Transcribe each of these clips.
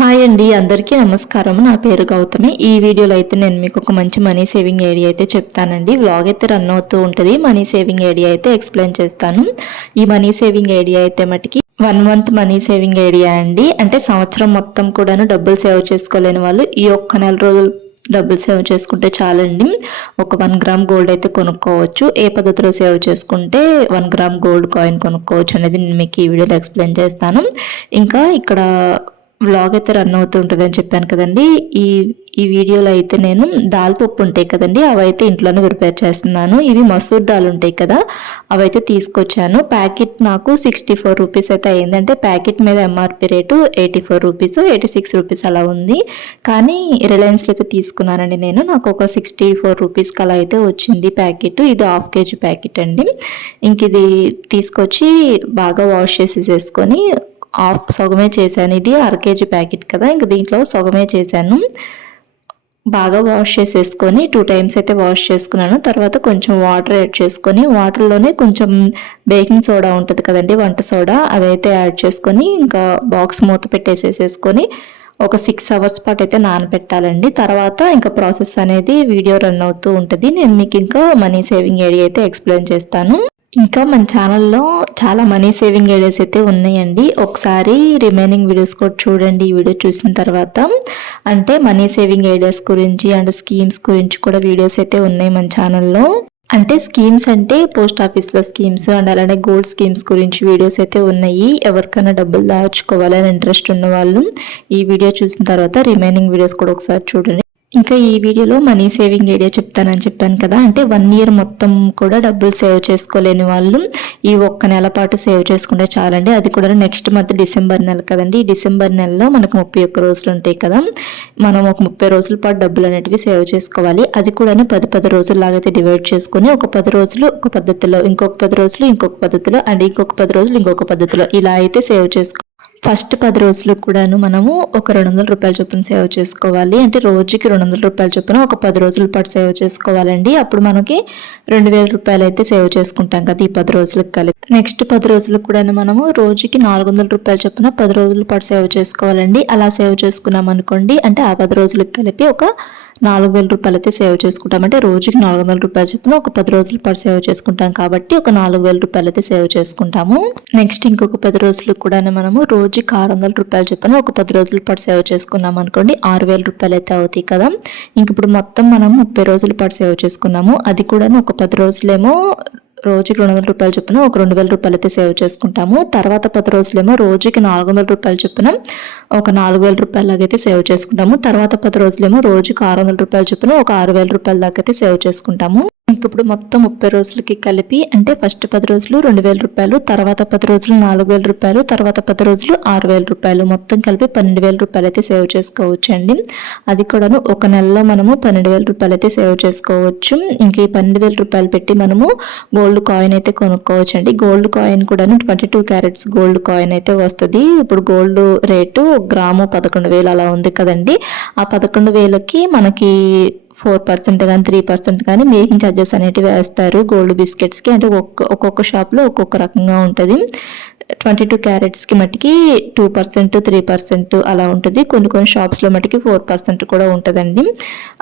Hi అండి, అందరికీ నమస్కారం. నా పేరు గౌతమి. ఈ వీడియోలో అయితే నేను మీకు ఒక మంచి మనీ సేవింగ్ ఐడియా అయితే చెప్తానండి. వ్లాగ్ అయితే రన్ అవుతూ ఉంటుంది. మనీ సేవింగ్ ఐడియా అయితే ఎక్స్ప్లెయిన్ చేస్తాను. ఈ మనీ సేవింగ్ ఐడియా అయితే మటుకి 1 మంత్ మనీ సేవింగ్ ఐడియా అండి. అంటే సంవత్సరం మొత్తం కూడాను డబ్బులు సేవ్ చేసుకోలేని వాళ్ళు ఈ ఒక్క నెల రోజులు డబ్బులు సేవ్ చేసుకుంటే చాలండి. ఒక 1 గ్రామ్ గోల్డ్ అయితే కొనుక్కోవచ్చు. ఏ పద్ధతిలో సేవ్ చేసుకుంటే 1 గ్రామ్ గోల్డ్ కాయిన్ కొనుక్కోవచ్చు అనేది నేను మీకు ఈ వీడియోలో ఎక్స్ప్లెయిన్ చేస్తాను. ఇంకా ఇక్కడ వ్లాగ్ అయితే రన్ అవుతూ ఉంటుందని చెప్పాను కదండి. ఈ వీడియోలో అయితే నేను దాల్ పప్పు ఉంటాయి కదండి, అవైతే ఇంట్లోనే ప్రిపేర్ చేస్తున్నాను. ఇవి మసూర్ దాల్ ఉంటాయి కదా, అవైతే తీసుకొచ్చాను. ప్యాకెట్ నాకు 64 రూపీస్ అయితే అయింది. అంటే ప్యాకెట్ మీద ఎంఆర్పి రేటు 84 రూపీస్ 86 రూపీస్ అలా ఉంది. కానీ రిలయన్స్లో అయితే తీసుకున్నానండి నేను. నాకు ఒక 64 రూపీస్కి అలా అయితే వచ్చింది ప్యాకెట్. ఇది 1/2 kg ప్యాకెట్ అండి. ఇంక ఇది తీసుకొచ్చి బాగా వాష్ చేసేసుకొని సగమే చేశాను. ఇది 1/2 kg ప్యాకెట్ కదా, ఇంక దీంట్లో సగమే చేశాను. బాగా వాష్ చేసేసుకొని 2 టైమ్స్ అయితే వాష్ చేసుకున్నాను. తర్వాత కొంచెం వాటర్ యాడ్ చేసుకొని, వాటర్లోనే కొంచెం బేకింగ్ సోడా ఉంటుంది కదండి, వంట సోడా, అదైతే యాడ్ చేసుకొని ఇంకా బాక్స్ మూత పెట్టేసేసుకొని ఒక 6 అవర్స్ పాటు అయితే నానబెట్టాలండి. తర్వాత ఇంకా ప్రాసెస్ అనేది వీడియో రన్ అవుతూ ఉంటుంది. నేను మీకు ఇంకా మనీ సేవింగ్ ఐడియా అయితే ఎక్స్ప్లెయిన్ చేస్తాను. ఇంకా మన ఛానల్లో చాలా మనీ సేవింగ్ ఐడియాస్ అయితే ఉన్నాయండి. ఒకసారి రిమైనింగ్ వీడియోస్ కూడా చూడండి. ఈ వీడియో చూసిన తర్వాత అంటే మనీ సేవింగ్ ఐడియాస్ గురించి అండ్ స్కీమ్స్ గురించి కూడా వీడియోస్ అయితే ఉన్నాయి మన ఛానల్లో. అంటే స్కీమ్స్ అంటే పోస్ట్ ఆఫీస్లో స్కీమ్స్ అండ్ అలానే గోల్డ్ స్కీమ్స్ గురించి వీడియోస్ అయితే ఉన్నాయి. ఎవరికైనా డబ్బులు దాచుకోవాలని ఇంట్రెస్ట్ ఉన్న వాళ్ళు ఈ వీడియో చూసిన తర్వాత రిమైనింగ్ వీడియోస్ కూడా ఒకసారి చూడండి. ఇంకా ఈ వీడియోలో మనీ సేవింగ్ ఐడియా చెప్తానని చెప్పాను కదా, అంటే 1 ఇయర్ మొత్తం కూడా డబ్బులు సేవ్ చేసుకోలేని వాళ్ళు ఈ ఒక్క నెల పాటు సేవ్ చేసుకుంటే చాలండి. అది కూడా నెక్స్ట్ మంత్ డిసెంబర్ నెల కదండి. ఈ డిసెంబర్ నెలలో మనకు 31 రోజులు ఉంటాయి కదా, మనం ఒక 30 రోజుల పాటు డబ్బులు అనేటివి సేవ్ చేసుకోవాలి. అది కూడా 10 రోజుల లాగైతే డివైడ్ చేసుకుని ఒక 10 రోజులు ఒక పద్ధతిలో, ఇంకొక 10 రోజులు ఇంకొక పద్ధతిలో, అండ్ ఇంకొక 10 రోజులు ఇంకొక పద్ధతిలో ఇలా అయితే సేవ్ చేసుకోవాలి. ఫస్ట్ 10 రోజులు కూడాను మనము ఒక 200 రూపాయల చొప్పున సేవ్ చేసుకోవాలి. అంటే రోజుకి 200 రూపాయల చొప్పున ఒక 10 రోజుల పాటు సేవ్ చేసుకోవాలండి. అప్పుడు మనకి 2000 రూపాయలు అయితే సేవ్ చేసుకుంటాం కదా ఈ 10 రోజులకు కలిపి. నెక్స్ట్ 10 రోజులు కూడా మనము రోజుకి 400 రూపాయల చొప్పున 10 రోజుల పాటు సేవ్ చేసుకోవాలండి. అలా సేవ్ చేసుకున్నాం అనుకోండి, అంటే ఆ 10 రోజులకు కలిపి ఒక 4000 రూపాయలు అయితే సేవ్ చేసుకుంటాం. అంటే రోజుకి 400 రూపాయలు చొప్పున ఒక 10 రోజుల పాటు సేవ్ చేసుకుంటాం కాబట్టి ఒక 4000 రూపాయలు అయితే సేవ్ చేసుకుంటాము. నెక్స్ట్ ఇంకొక 10 రోజులు కూడా మనము రోజుకి 600 రూపాయలు చొప్పున ఒక 10 రోజుల పాటు సేవ్ చేసుకున్నాం అనుకోండి, 6000 రూపాయలు అయితే అవుతాయి కదా. ఇంక ఇప్పుడు మొత్తం మనం 30 రోజుల పాటు సేవ్ చేసుకున్నాము. అది కూడా ఒక 10 రోజులేమో రోజుకి 200 రూపాయలు చొప్పున ఒక 2000 రూపాయలు అయితే సేవ్ చేసుకుంటాము. తర్వాత 10 రోజులేమో రోజుకి 400 రూపాయలు చొప్పున ఒక 4000 రూపాయల లాగా అయితే సేవ్ చేసుకుంటాము. తర్వాత 10 రోజులేమో రోజుకి 600 రూపాయలు చొప్పున ఒక 6000 రూపాయల దాకా అయితే సేవ్ చేసుకుంటాము. ఇంక ఇప్పుడు మొత్తం 30 రోజులకి కలిపి అంటే ఫస్ట్ 10 రోజులు 2000 రూపాయలు, తర్వాత 10 రోజులు 4000 రూపాయలు, తర్వాత 10 రోజులు 6000 రూపాయలు, మొత్తం కలిపి 12000 రూపాయలు అయితే సేవ్ చేసుకోవచ్చు అండి. అది కూడాను ఒక నెలలో మనము 12000 రూపాయలు అయితే సేవ్ చేసుకోవచ్చు. ఇంక ఈ 12000 రూపాయలు పెట్టి మనము గోల్డ్ కాయిన్ అయితే కొనుక్కోవచ్చు అండి. గోల్డ్ కాయిన్ కూడాను 22 క్యారెట్స్ గోల్డ్ కాయిన్ అయితే వస్తుంది. ఇప్పుడు గోల్డ్ రేటు గ్రాము 11,000 అలా ఉంది కదండి. ఆ 11,000కి మనకి 4% కానీ 3% కానీ మేకింగ్ ఛార్జెస్ అనేటివి వేస్తారు గోల్డ్ బిస్కెట్స్కి. అంటే ఒక్కొక్క షాప్లో ఒక్కొక్క రకంగా ఉంటుంది. 22 క్యారెట్స్కి మటుకి 2% 3% అలా ఉంటుంది. కొన్ని షాప్స్లో మటుకి 4% కూడా ఉంటుందండి.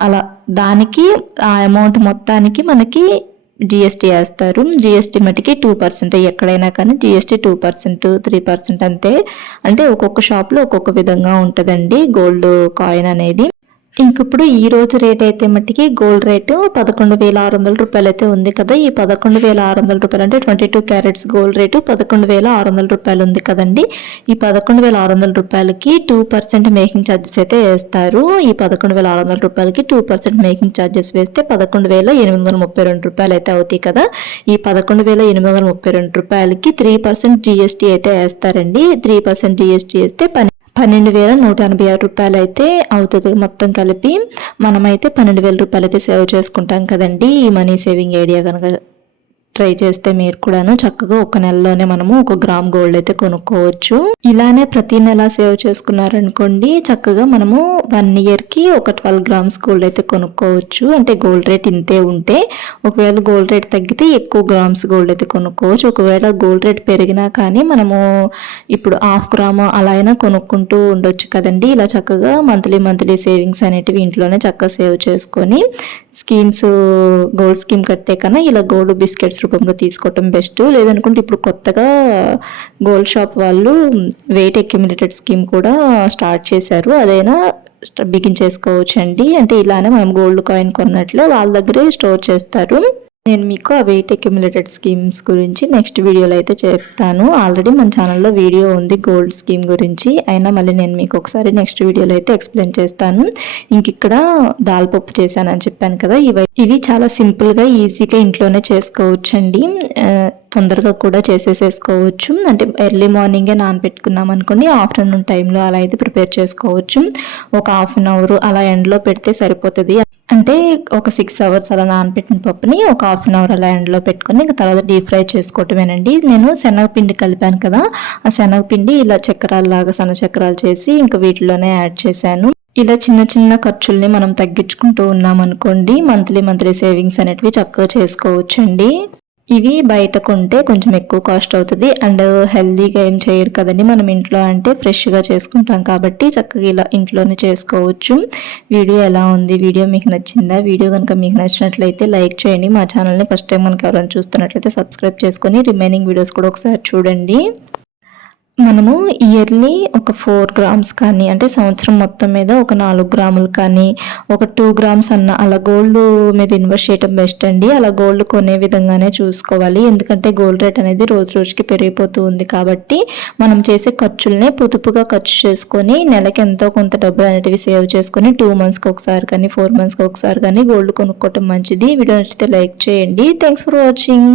అలా దానికి ఆ అమౌంట్ మొత్తానికి మనకి జిఎస్టీ వేస్తారు. జిఎస్టీ మటుకి 2%, ఎక్కడైనా కానీ జిఎస్టీ 2% 3% అంతే. అంటే ఒక్కొక్క షాప్లో ఒక్కొక్క విధంగా ఉంటుందండి గోల్డ్ కాయిన్ అనేది. ఇంకప్పుడు ఈ రోజు రేట్ అయితే మట్టికి గోల్డ్ రేటు 11,600 రూపాయలు అయితే ఉంది కదా. ఈ 11,600 రూపాయలు అంటే 22 క్యారెట్స్ గోల్డ్ రేటు 11,600 రూపాయలు ఉంది కదండి. ఈ 11,600 రూపాయలకి 2% మేకింగ్ ఛార్జెస్ అయితే వేస్తారు. ఈ 11,600 రూపాయలకి 2% మేకింగ్ ఛార్జెస్ వేస్తే 11,832 రూపాయలు అయితే అవుతాయి కదా. ఈ 11,832 రూపాయలకి 3% జిఎస్టీ అయితే వేస్తారండి. 3% జిఎస్టీ వేస్తే 12,186 రూపాయలు అయితే అవుతుంది మొత్తం కలిపి. మనమైతే 12,000 రూపాయలు అయితే సేవ్ చేసుకుంటాం కదండి ఈ మనీ సేవింగ్ ఐడియా కనుక ట్రై చేస్తే మీరు కూడాను చక్కగా ఒక నెలలోనే మనము 1 గ్రామ్ గోల్డ్ అయితే కొనుక్కోవచ్చు. ఇలానే ప్రతి నెల సేవ్ చేసుకున్నారనుకోండి చక్కగా మనము 1 ఇయర్కి ఒక 12 గ్రామ్స్ గోల్డ్ అయితే కొనుక్కోవచ్చు. అంటే గోల్డ్ రేట్ ఇంతే ఉంటే, ఒకవేళ గోల్డ్ రేట్ తగ్గితే ఎక్కువ గ్రామ్స్ గోల్డ్ అయితే కొనుక్కోవచ్చు. ఒకవేళ గోల్డ్ రేట్ పెరిగినా కానీ మనము ఇప్పుడు 1/2 గ్రామ్ అలా అయినా కొనుక్కుంటూ ఉండొచ్చు కదండి. ఇలా చక్కగా మంత్లీ సేవింగ్స్ అనేటివి ఇంట్లోనే చక్కగా సేవ్ చేసుకొని స్కీమ్స్ గోల్డ్ స్కీమ్ కట్టే కన్నా ఇలా గోల్డ్ బిస్కెట్స్ రూపంలో తీసుకోవటం బెస్ట్. లేదనుకుంటే ఇప్పుడు కొత్తగా గోల్డ్ షాప్ వాళ్ళు వెయిట్ అక్యుములేటెడ్ స్కీమ్ కూడా స్టార్ట్ చేశారు. అదైనా బిగించేసుకోవచ్చు అండి. అంటే ఇలానే మనం గోల్డ్ కాయిన్ కొన్నట్లే వాళ్ళ దగ్గరే స్టోర్ చేస్తారు. నేను మీకు ఆ వెయిట్ అక్యుములేటెడ్ స్కీమ్స్ గురించి నెక్స్ట్ వీడియోలో అయితే చెప్తాను. ఆల్రెడీ మన ఛానల్లో వీడియో ఉంది గోల్డ్ స్కీమ్ గురించి, అయినా మళ్ళీ నేను మీకు ఒకసారి నెక్స్ట్ వీడియోలో అయితే ఎక్స్ప్లెయిన్ చేస్తాను. ఇంక ఇక్కడ దాల్ పప్పు చేశానని చెప్పాను కదా, ఇవి చాలా సింపుల్గా ఈజీగా ఇంట్లోనే చేసుకోవచ్చు అండి. తొందరగా కూడా చేసేసుకోవచ్చు. అంటే ఎర్లీ మార్నింగే నానబెట్టుకున్నాం అనుకోండి, ఆఫ్టర్నూన్ టైంలో అలా అయితే ప్రిపేర్ చేసుకోవచ్చు. ఒక 1/2 అవర్ అలా ఎండలో పెడితే సరిపోతుంది. అంటే ఒక 6 అవర్స్ అలా నానబెట్టిన పప్పుని ఒక 1/2 అవర్ అలా ఎండలో పెట్టుకొని ఇంకా తర్వాత డీప్ ఫ్రై చేసుకోవటమేనండి. నేను శనగపిండి కలిపాను కదా, ఆ శనగపిండి ఇలా చక్రాల్లాగా సన్న చక్రాలు చేసి ఇంకా వీటిలోనే యాడ్ చేశాను. ఇలా చిన్న ఖర్చుల్ని మనం తగ్గించుకుంటూ ఉన్నాం అనుకోండి, మంత్లీ సేవింగ్స్ అనేటివి చక్కగా చేసుకోవచ్చండి. ఇవి బయట కొంటే కొంచెం ఎక్కువ కాస్ట్ అవుతుంది అండ్ హెల్దీగా ఏం చేయరు కదండి. మనం ఇంట్లో అంటే ఫ్రెష్గా చేసుకుంటాం కాబట్టి చక్కగా ఇలా ఇంట్లోనే చేసుకోవచ్చు. వీడియో ఎలా ఉంది, వీడియో మీకు నచ్చిందా? వీడియో కనుక మీకు నచ్చినట్లయితే లైక్ చేయండి. మా ఛానల్ని ఫస్ట్ టైం కనుక ఎవరైనా చూస్తున్నట్లయితే సబ్స్క్రైబ్ చేసుకొని రిమైనింగ్ వీడియోస్ కూడా ఒకసారి చూడండి. మనము ఇయర్లీ ఒక 4 గ్రామ్స్ కానీ, అంటే సంవత్సరం మొత్తం మీద ఒక 4 గ్రాములు కానీ, ఒక 2 గ్రామ్స్ అన్న అలా గోల్డ్ మీద ఇన్వెస్ట్ చేయడం బెస్ట్ అండి. అలా గోల్డ్ కొనే విధంగానే చూసుకోవాలి. ఎందుకంటే గోల్డ్ రేట్ అనేది రోజుకి పెరిగిపోతూ ఉంది కాబట్టి మనం చేసే ఖర్చులనే పొదుపుగా ఖర్చు చేసుకొని నెలకి ఎంతో కొంత డబ్బులు అనేటివి సేవ్ చేసుకొని 2 మంత్స్కి ఒకసారి కానీ 4 మంత్స్కి ఒకసారి కానీ గోల్డ్ కొనుక్కోవటం మంచిది. వీడియో నచ్చితే లైక్ చేయండి. Thanks for watching.